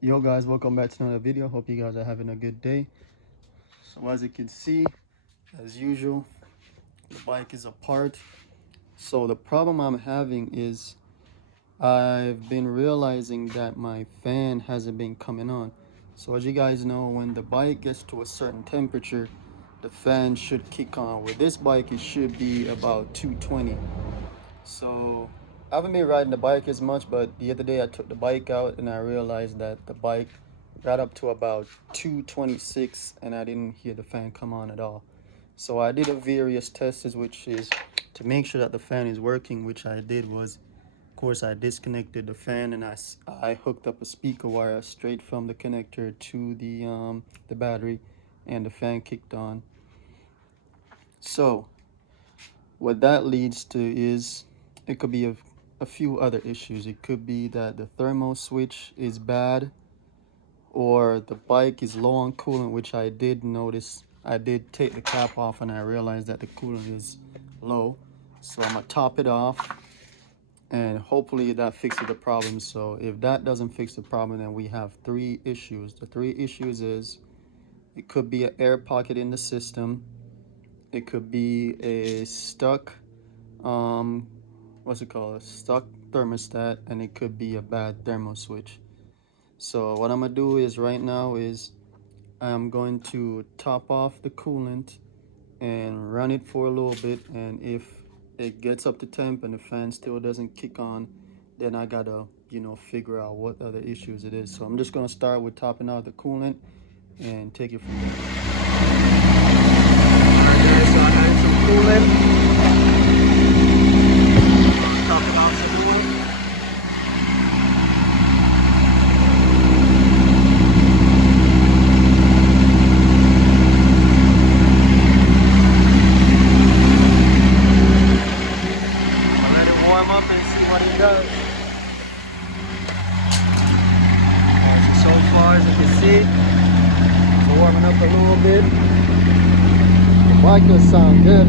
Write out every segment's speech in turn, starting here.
Yo guys, welcome back to another video. Hope you guys are having a good day. So as you can see, as usual, the bike is apart. So the problem I'm having is I've been realizing that my fan hasn't been coming on. So as you guys know, when the bike gets to a certain temperature, the fan should kick on. With this bike, it should be about 220. So I haven't been riding the bike as much, but the other day I took the bike out and I realized that the bike got up to about 226 and I didn't hear the fan come on at all. So I did a various tests, which is to make sure that the fan is working, which I did was, of course, I disconnected the fan and I hooked up a speaker wire straight from the connector to the battery, and the fan kicked on. So what that leads to is it could be a few other issues. It could be that the thermal switch is bad, or the bike is low on coolant, which I did notice. I did take the cap off and I realized that the coolant is low. So I'm gonna top it off and hopefully that fixes the problem. So if that doesn't fix the problem, then we have three issues. The three issues is it could be an air pocket in the system. It could be a stuck what's it called, a stuck thermostat, and it could be a bad thermal switch. So what I'm gonna do is right now is I'm going to top off the coolant and run it for a little bit, and if it gets up to temp and the fan still doesn't kick on, then I gotta figure out what other issues it is. So I'm just gonna start with topping out the coolant and take it from there. Alright guys, so I added some coolant, topping off some coolant. Warm up and see what it does. So far, as you can see, it's warming up a little bit. The bike does sound good.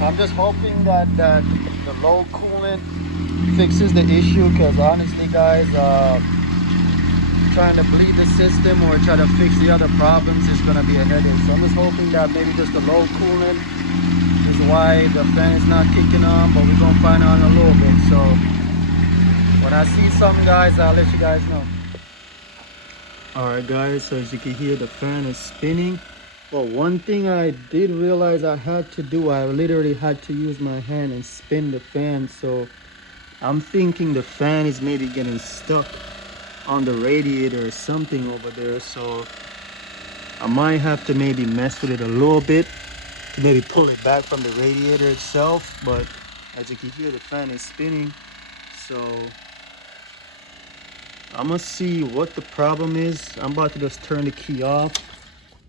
I'm just hoping that the low coolant fixes the issue, because honestly guys, trying to bleed the system or try to fix the other problems is going to be a headache. So I'm just hoping that maybe just the low coolant is why the fan is not kicking on, but we're going to find out in a little bit. So when I see something guys, I'll let you guys know. Alright guys, so as you can hear, the fan is spinning. Well, one thing I did realize I had to do, I literally had to use my hand and spin the fan. So I'm thinking the fan is maybe getting stuck on the radiator or something over there. So I might have to maybe mess with it a little bit to maybe pull it back from the radiator itself. But as you can hear, the fan is spinning. So I'm gonna see what the problem is. I'm about to just turn the key off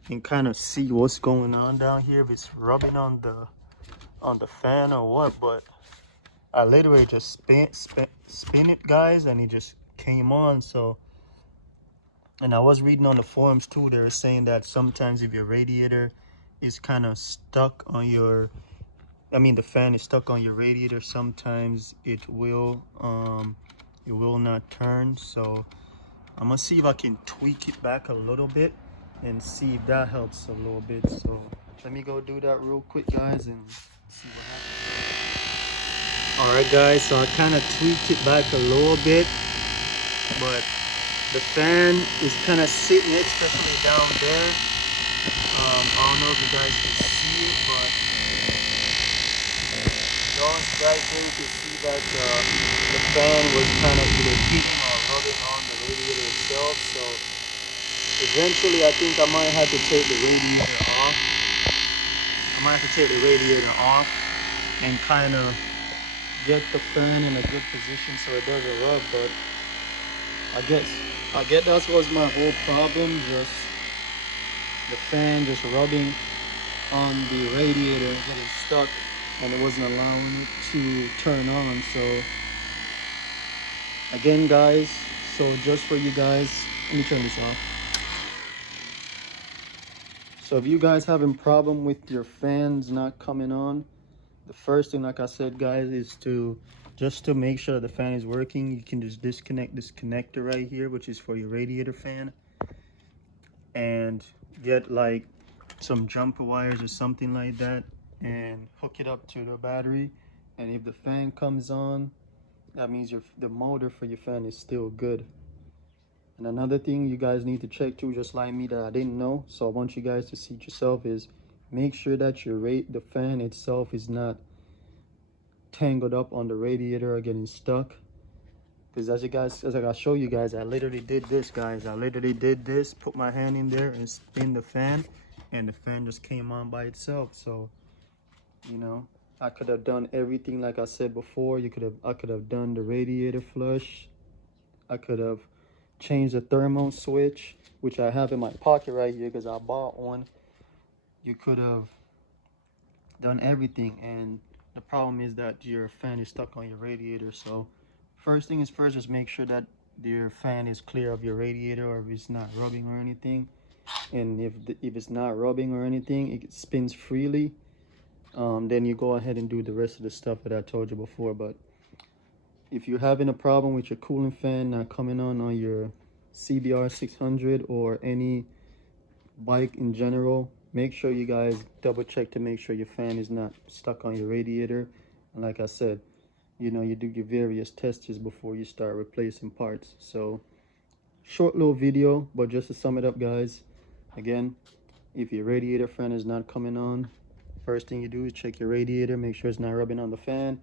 and kind of see what's going on down here, if it's rubbing on the fan or what. But I literally just spin it guys, and it just came on. So, and I was reading on the forums too, they were saying that sometimes if your radiator is kind of stuck on your, the fan is stuck on your radiator, sometimes it will not turn. So I'm gonna see if I can tweak it back a little bit and see if that helps a little bit. So let me go do that real quick guys and see what happens. All right guys, so I kind of tweaked it back a little bit, but the fan is kind of sitting especially down there. I don't know if you guys can see it, but right there you can see that the fan was kind of either hitting or rubbing on the radiator itself. So eventually I think I might have to take the radiator off. And kind of get the fan in a good position so it doesn't rub. But I guess that was my whole problem, just the fan just rubbing on the radiator, getting stuck, and it wasn't allowing it to turn on. So again guys, so just for you guys, let me turn this off. So if you guys having problem with your fans not coming on, The first thing, like I said, guys, is to just to make sure the fan is working, you can just disconnect this connector right here, which is for your radiator fan, and get like some jumper wires or something like that and hook it up to the battery. And if the fan comes on, that means the motor for your fan is still good. And another thing you guys need to check too, just like me, that I didn't know, so I want you guys to see it yourself, is make sure that the fan itself is not tangled up on the radiator or getting stuck. Because as I show you guys, I literally did this, guys. I literally did this, put my hand in there and spin the fan, and the fan just came on by itself. So, you know, I could have done everything like I said before. I could have done the radiator flush. I could have changed the thermal switch, which I have in my pocket right here because I bought one. You could have done everything, and the problem is that your fan is stuck on your radiator. So first thing is first, just make sure that your fan is clear of your radiator, or if it's not rubbing or anything. And if it's not rubbing or anything, it spins freely, then you go ahead and do the rest of the stuff that I told you before. But if you're having a problem with your cooling fan not coming on your CBR 600 or any bike in general, make sure you guys double check to make sure your fan is not stuck on your radiator. And like I said, you know, you do your various tests before you start replacing parts. So short little video, but just to sum it up, guys, again, if your radiator fan is not coming on, first thing you do is check your radiator, make sure it's not rubbing on the fan.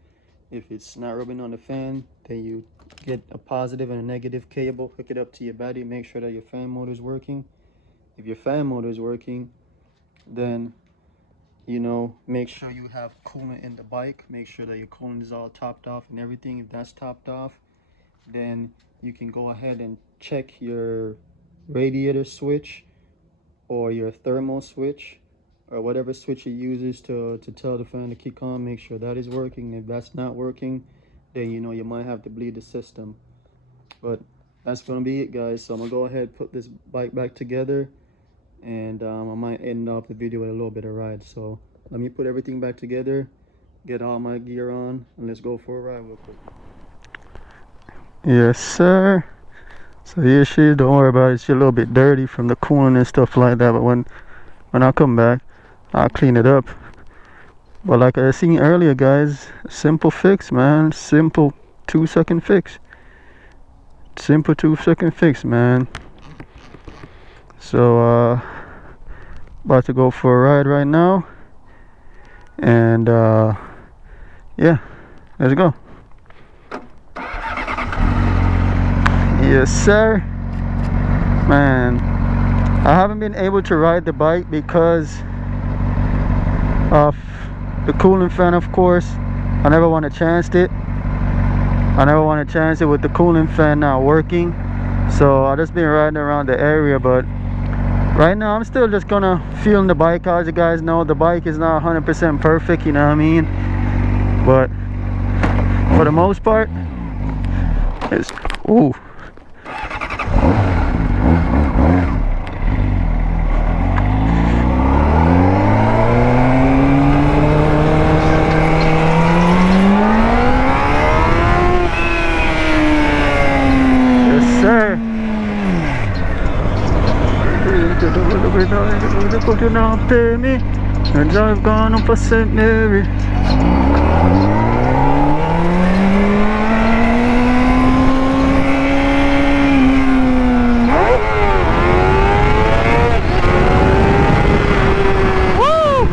If it's not rubbing on the fan, then you get a positive and a negative cable, hook it up to your battery, make sure that your fan motor is working. If your fan motor is working, then, you know, make sure you have coolant in the bike. Make sure that your coolant is all topped off and everything. If that's topped off, then you can go ahead and check your radiator switch or your thermal switch, or whatever switch it uses to tell the fan to kick on. Make sure that is working. If that's not working, then you know you might have to bleed the system. But that's gonna be it, guys. So I'm gonna go ahead and put this bike back together, and I might end off the video with a little bit of ride. So let me put everything back together, get all my gear on, and let's go for a ride real quick. Yes, sir. So here she is. Don't worry about it. She's a little bit dirty from the cooling and stuff like that, but when I come back, I'll clean it up. But like I seen earlier, guys, simple fix, man. Simple 2-second fix. Simple 2-second fix, man. So about to go for a ride right now, and yeah, let's go. Yes, sir. Man, I haven't been able to ride the bike because of the cooling fan, of course. I never want to chance it. I never want to chance it with the cooling fan not working. So I just been riding around the area, but right now I'm still just gonna feel the bike out. As you guys know, the bike is not 100% perfect, you know what I mean? But for the most part, it's ooh. You not pay me, and I've gone up for St. Mary. Woo!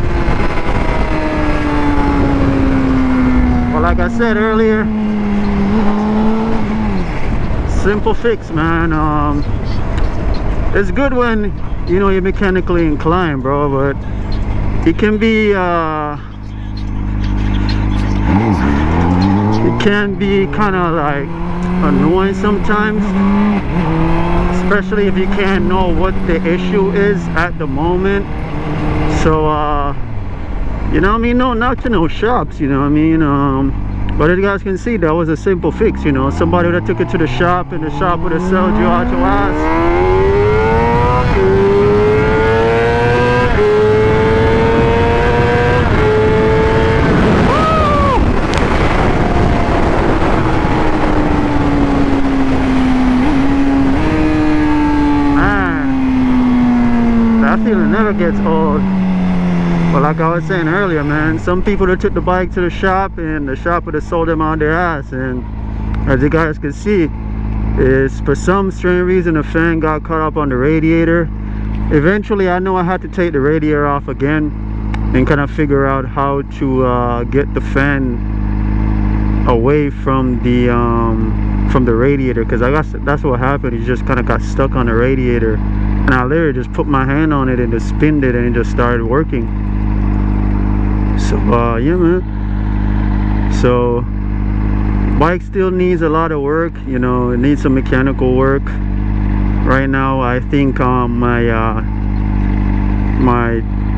Well, like I said earlier, simple fix, man. It's good when you know you're mechanically inclined, bro, but it can be kind of like annoying sometimes, especially if you can't know what the issue is at the moment. So you know what I mean, no knock to no shops, you know what I mean, but as you guys can see, that was a simple fix. You know, somebody would have took it to the shop and the shop would have sold you out your ass. like I was saying earlier, man, some people that took the bike to the shop and the shop would have sold them on their ass. And as you guys can see, is for some strange reason the fan got caught up on the radiator. Eventually I know I had to take the radiator off again and kind of figure out how to get the fan away from the radiator, because I guess that's what happened. It just kind of got stuck on the radiator, and I literally just put my hand on it and just spinned it and it just started working. So yeah, man, so bike still needs a lot of work, you know. It needs some mechanical work. Right now I think my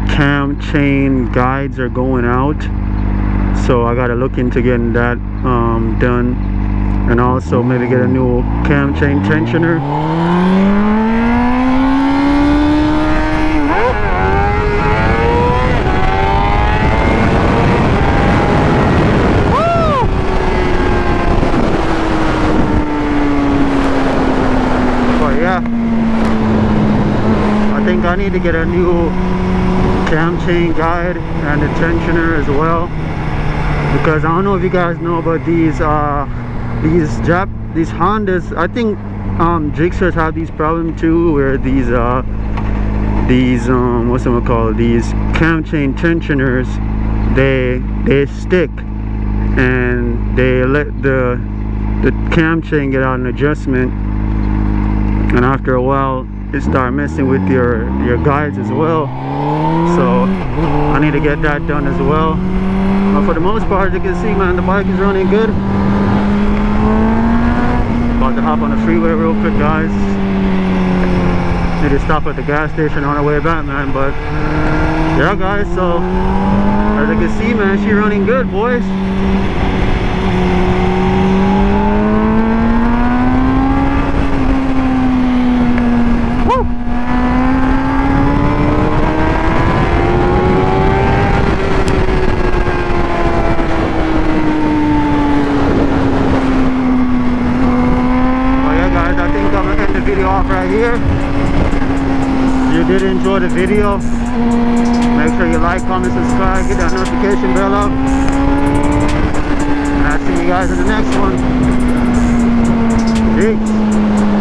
cam chain guides are going out, so I gotta look into getting that done, and also maybe get a new cam chain tensioner. I think I need to get a new cam chain guide and a tensioner as well, because I don't know if you guys know about these Hondas. I think Gixxers have these problems too, where these these cam chain tensioners, they stick and they let the cam chain get out an adjustment, and after a while it start messing with your guides as well. So I need to get that done as well. But for the most part, as you can see, man, the bike is running good. About to hop on the freeway real quick, guys. Need to stop at the gas station on our way back, man. But yeah, guys, so as you can see, man, she's running good, boys. Here, if you did enjoy the video, make sure you like, comment, subscribe, hit that notification bell up, and I'll see you guys in the next one. Peace.